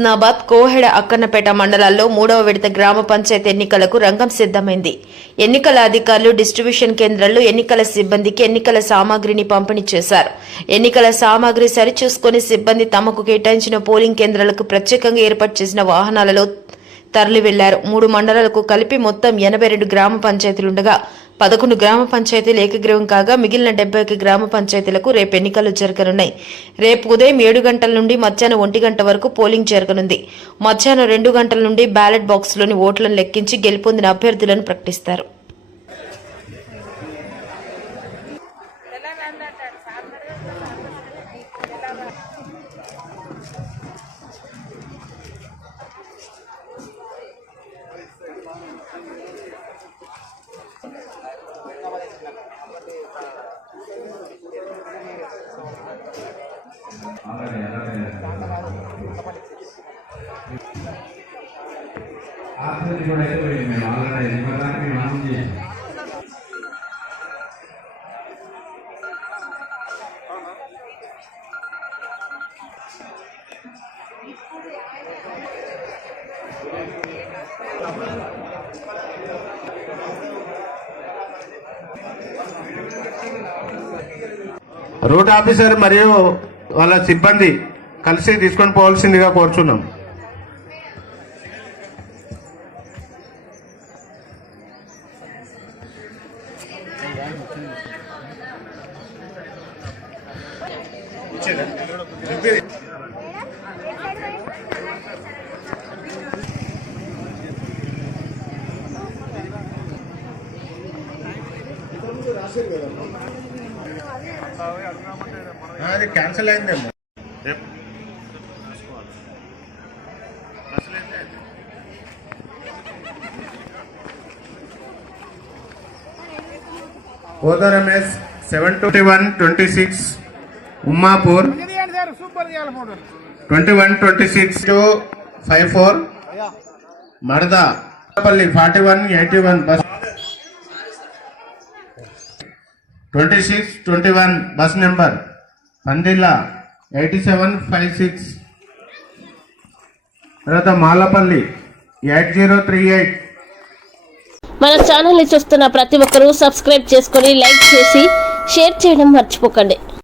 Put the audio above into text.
హుస్నాబాద్, కోహెడ, అక్కన్నపేట మండలాల్లో 3వ విడత గ్రామ పంచాయతీ ఎన్నికలకు రంగం సిద్ధమైంది. ఎన్నికల అధికారులు డిస్ట్రిబ్యూషన్ కేంద్రాల్లో ఎన్నికల సిబ్బందికి ఎన్నికల సామాగ్రిని పంపిణీ చేశారు. ఎన్నికల సామాగ్రి సరిచూసుకుని సిబ్బంది తమకు కేటాయించిన పోలింగ్ కేంద్రాలకు ప్రత్యేకంగా ఏర్పాటు చేసిన వాహనాలలో తరలి వెళ్లారు. 3 మండలాలకు కలిపి మొత్తం 82 గ్రామ పంచాయతీలుండగా 11 గ్రామ పంచాయతీలు ఏకగ్రీవం కాగా మిగిలిన 71 గ్రామ పంచాయతీలకు రేపు ఎన్నికలు జరగనున్నాయి. రేపు ఉదయం 7 గంటల నుండి మధ్యాహ్నం 1 గంట వరకు పోలింగ్ జరగనుంది. మధ్యాహ్నం 2 గంటల నుండి బ్యాలెట్ బాక్స్లోని ఓట్లను లెక్కించి గెలుపొందిన అభ్యర్థులను ప్రకటిస్తారు. రూట్ ఆఫీసర్ మరియు వాళ్ళ సిబ్బంది కలిసి తీసుకొని పోవాల్సిందిగా కోరుచున్నాం. అది క్యాన్సిల్ అయిందేమో. ఓదా రమేష్ 72126 ఉమ్మాపూర్ 2126-54 మడదా పల్లి 4181 బస్ 2621 బస్ నెంబర్ పందిల్లా 8756 తర్వాత మాలపల్లి 8038. మన ఛానల్ ని చూస్తున్న ప్రతి ఒక్కరూ సబ్స్క్రైబ్ చేసుకొని లైక్ చేసి షేర్ చేయడం మర్చిపోకండి.